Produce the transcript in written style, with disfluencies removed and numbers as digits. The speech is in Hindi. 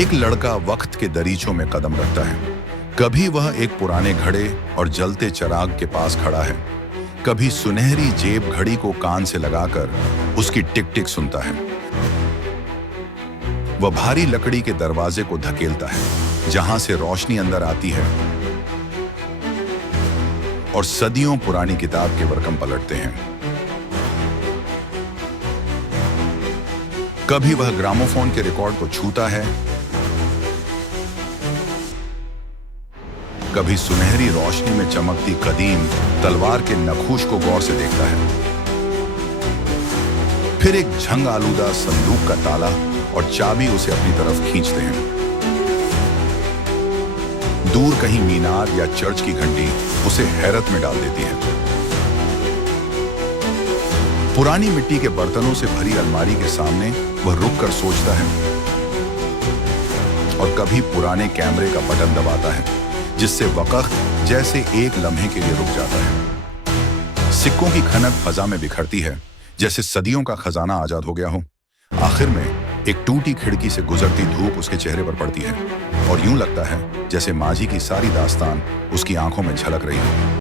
एक लड़का वक्त के दरीचों में कदम रखता है। कभी वह एक पुराने घड़े और जलते चिराग के पास खड़ा है, कभी सुनहरी जेब घड़ी को कान से लगाकर उसकी टिक टिक सुनता है। वह भारी लकड़ी के दरवाजे को धकेलता है, जहां से रोशनी अंदर आती है और सदियों पुरानी किताब के वर्कम पलटते हैं। कभी वह ग्रामोफोन के रिकॉर्ड को छूता है, कभी सुनहरी रोशनी में चमकती कदीम तलवार के नखूश को गौर से देखता है। फिर एक झंग आलूदा संदूक का ताला और चाबी उसे अपनी तरफ खींचते हैं। दूर कहीं मीनार या चर्च की घंटी उसे हैरत में डाल देती है। पुरानी मिट्टी के बर्तनों से भरी अलमारी के सामने वह रुककर सोचता है और कभी पुराने कैमरे का बटन दबाता है, जिससे वक्त जैसे एक लम्हे के लिए रुक जाता है। सिक्कों की खनक फजा में बिखरती है, जैसे सदियों का खजाना आजाद हो गया हो। आखिर में एक टूटी खिड़की से गुजरती धूप उसके चेहरे पर पड़ती है और यूं लगता है जैसे माजी की सारी दास्तान उसकी आंखों में झलक रही हो।